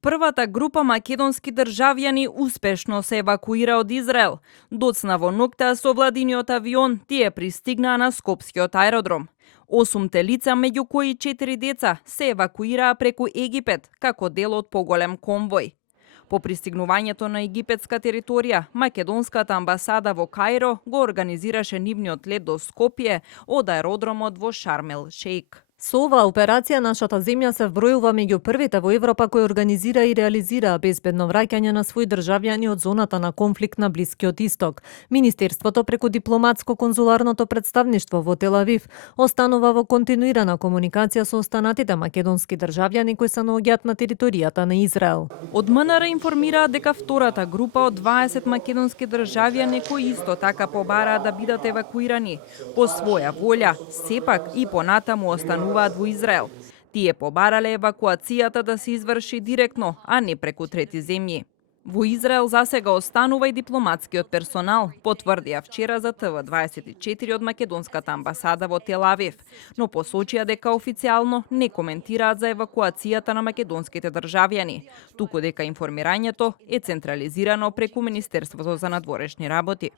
Првата група македонски државјани успешно се евакуира од Израел. Доцна во ноќта со владиниот авион, тие пристигнаа на Скопскиот аеродром. 8 лица, меѓу кои 4 деца, се евакуираа преку Египет, како дел од поголем конвој. По пристигнувањето на египетска територија, македонската амбасада во Каиро го организираше нивниот лет до Скопје од аеродромот во Шарм ел Шејк. Со оваа операција нашата земја се вбројува меѓу првите во Европа кои организира и реализира безбедно враќање на своји државјани од зоната на конфликт на Блискиот Исток. Министерството преку дипломатско-конзуларното представништво во Тел Авив останува во континуирана комуникација со останатите македонски државјани кои се наоѓаат на територијата на Израел. Од МНР информираа дека втората група од 20 македонски државјани кои исто така побараа да бидат евакуирани по своја волја, сепак и понатаму остануваат во Израел. Тие побарале евакуацијата да се изврши директно, а не преку трети земји. Во Израел засега останува и дипломатскиот персонал, потврдија вчера за ТВ24 од македонската амбасада во Тел Авив, но посочија дека официјално не коментираат за евакуацијата на македонските државјани, туку дека информирањето е централизирано преку Министерството за надворешни работи.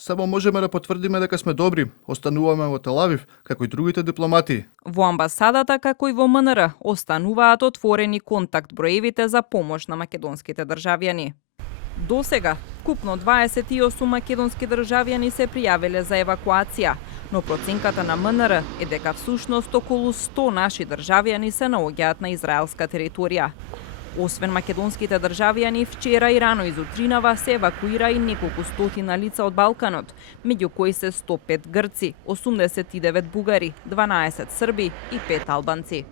Само можеме да потврдиме дека сме добри, остануваме во Тел Авив, како и другите дипломати. Во амбасадата, како и во МНР, остануваат отворени контакт броевите за помош на македонските државјани. До сега, вкупно 28 македонски државјани се пријавиле за евакуација, но проценката на МНР е дека всушност околу 100 наши државјани се наоѓаат на израелска територија. Освен македонските државјани, вчера и рано изутринава се евакуира и неколку стотина лица од Балканот, меѓу кои се 105 грци, 89 бугари, 12 срби и 5 албанци.